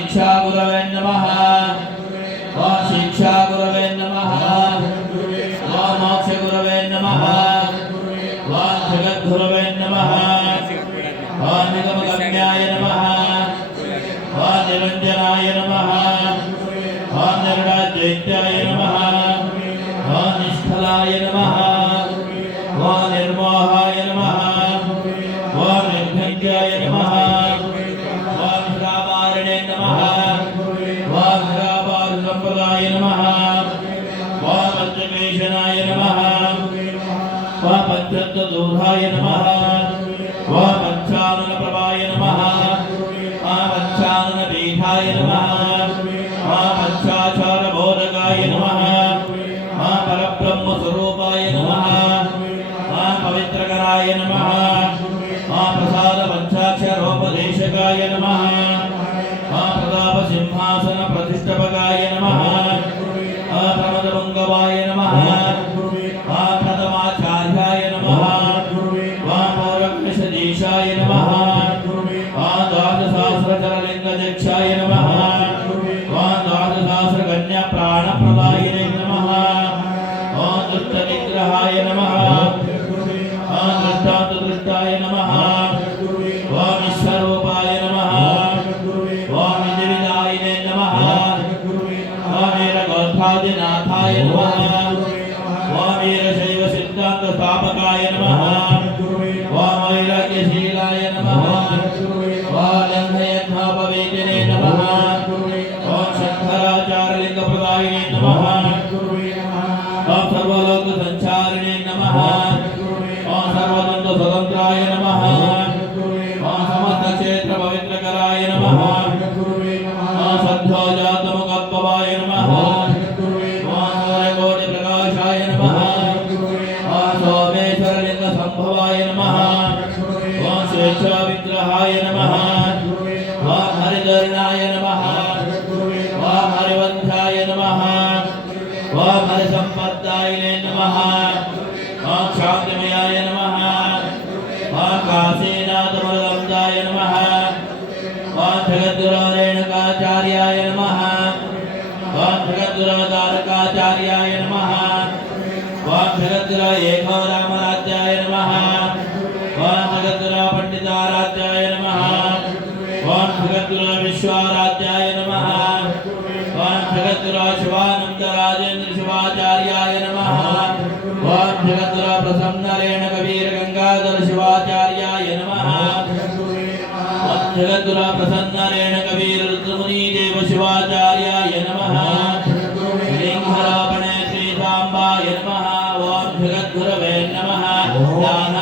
దీక్షా గురవే నమః. ఓం శిక్షా గురవే నమః. ఓం మోక్ష గురవే నమః. ఓం జగద్గురవే నమః. ఓం నిగమగమ్యాయ నమః. ఓం నిరంజనాయ నమః. ఓం నిర్ణాద్వైత్యాయ నమః. ఓం నిష్ఫలాయ నమః. ఓం శ్రామారణే నమః. ఓం శ్రాపాద సంపదాయ నమః. ఓం పంచమేషనాయ నమః. ఓం పంచత్వదూరాయ నమః. ఓం పంచానన ప్రభాయ నమః. ఓం దుష్ట నిగ్రహాయ నమః. ఓం దృష్టాంత దృష్టాయ నమః. ఓం విశ్వరూపాయ నమః. ఓం నిధివిదాయినే నమః. స్వతంత్రాయ నమః ఓం సమస్త క్షేత్ర పవిత్రకరాయ నమః ఓం సద్భోజాతముఖోద్భవాయ నమః ఓం సూర్యకోటి ప్రకాశాయ నమః ఓం సోమేశ్వరలింగ సంభవాయ నమః ఓం స్వేచ్ఛా విగ్రహాయ నమః ఓం హరిధర్ణాయ నమః ఓం హరివంశాయ నమః జగద్గురో ప్రసన్న కవీర రుద్రముని దేవ శివాచార్యాయ నమః లింగరాపణే శ్రీసాంబాయ నమః ఓం జగద్గురవే నమః దానావిలభద్రపట్పాణే